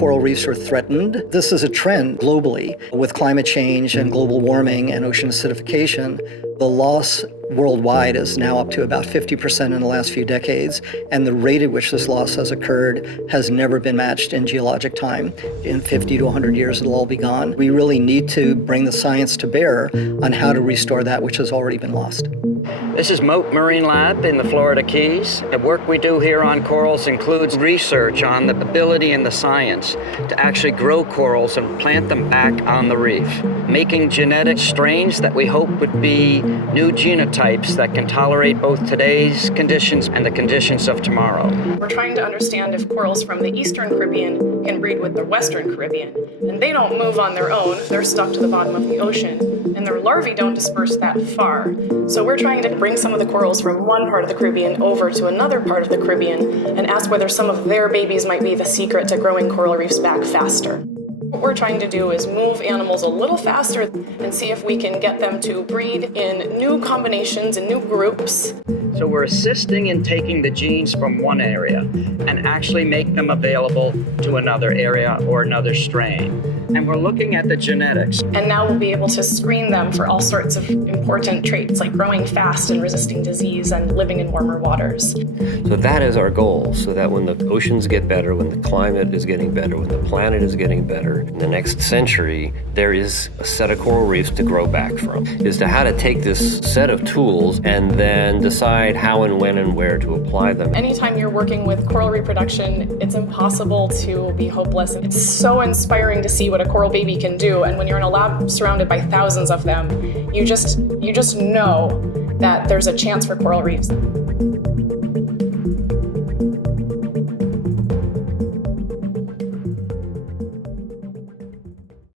coral reefs are threatened. This is a trend globally. With climate change and global warming and ocean acidification, the loss worldwide is now up to about 50% in the last few decades, and the rate at which this loss has occurred has never been matched in geologic time. In 50 to 100 years, it'll all be gone. We really need to bring the science to bear on how to restore that which has already been lost. This is Moat Marine Lab in the Florida Keys. The work we do here on corals includes research on the ability and the science to actually grow corals and plant them back on the reef, making genetic strains that we hope would be new genotypes that can tolerate both today's conditions and the conditions of tomorrow. We're trying to understand if corals from the Eastern Caribbean can breed with the Western Caribbean. And they don't move on their own, they're stuck to the bottom of the ocean. And their larvae don't disperse that far. So we're trying to bring some of the corals from one part of the Caribbean over to another part of the Caribbean and ask whether some of their babies might be the secret to growing coral reefs back faster. What we're trying to do is move animals a little faster and see if we can get them to breed in new combinations and new groups. So we're assisting in taking the genes from one area and actually make them available to another area or another strain. And we're looking at the genetics. And now we'll be able to screen them for all sorts of important traits like growing fast and resisting disease and living in warmer waters. So that is our goal, so that when the oceans get better, when the climate is getting better, when the planet is getting better, in the next century, there is a set of coral reefs to grow back from, is to how to take this set of tools and then decide how and when and where to apply them. Anytime you're working with coral reproduction, it's impossible to be hopeless. It's so inspiring to see what a coral baby can do, and when you're in a lab surrounded by thousands of them, you just know that there's a chance for coral reefs.